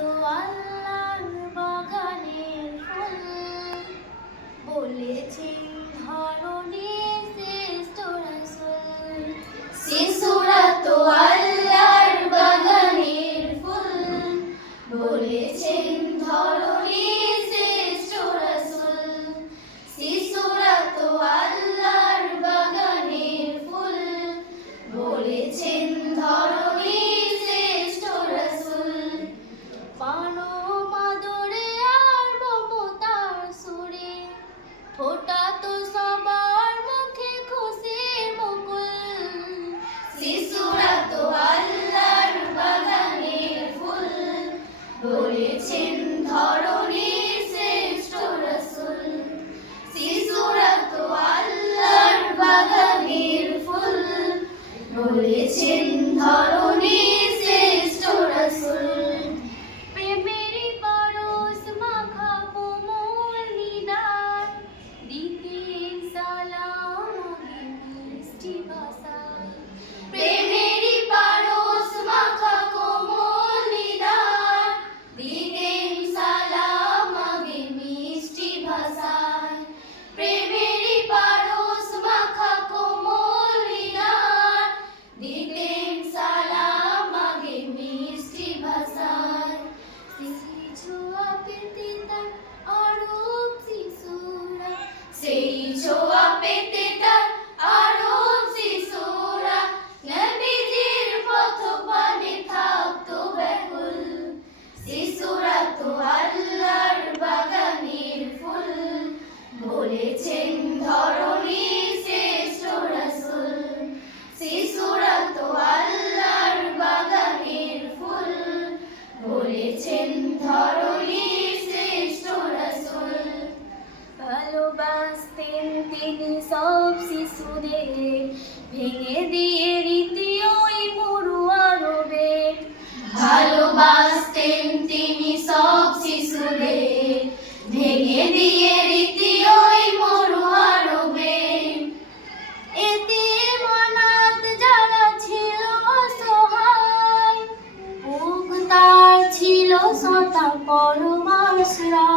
তো আল্লাহর বাগানের ফুল, বলেছেন ধরণীর শ্রেষ্ঠ রাসূল। শিশুরা তো আল্লাহর বাগানের ফুল, বলেছেন ধরণীর শ্রেষ্ঠ রাসূল। শিশুরা তো আল্লাহর বাগানের ফুল, বলেছেন ধরণীর শ্রেষ্ঠ রাসূল। পরম আদরে আর মমতার সুরে ফোটাতো সবার মুখে খুশির মুকুল। শিশুরা তো আল্লাহর বাগানের ফুল, বলেছেন ধরণীর শ্রেষ্ঠ রাসূল। শিশুরা তো আল্লাহর বাগানের ফুল, বলেছেন ধরণীর শ্রেষ্ঠ রাসূল। প্রেমেরই পরশ মাখা কোমল নিদান, দিতেন সালাম আগে মিষ্টি ভাষায়। প্রেমেরই পরশ মাখা কোমল নিদান, দিতেন সালাম আগে মিষ্টি ভাষায়। প্রেমেরই পরশ মাখা কোমল নিদান, দিতেন সালাম আগে মিষ্টি ভাষায়। সেই ছোঁয়া পেতে তার আরব শিশুরা, সেই ছোঁয়া পেতে তার আরব শিশুরা, নবীজির পথপানে থাকতো ব্যাকুল। শিশুরা তো আল্লাহর বাগানের ফুল, বলেছেন ধরণীর শ্রেষ্ঠ রাসূল। শিশুরা তো আল্লাহর বাগানের ফুল, বলেছেন ধরণীর শ্রেষ্ঠ রাসূল। ভালোবাসতেন তিনি সব শিশুদের, ভেঙে দিয়ে রীতি ওই মরু আরবের। ভালোবাসতেন তিনি সব শিশুদের, ভেঙে দিয়ে রীতি ওই মরু আরবের। এতিম অনাথ যারা ছিল অসহায়, বুক তার ছিল সদা পরম আশ্রয়।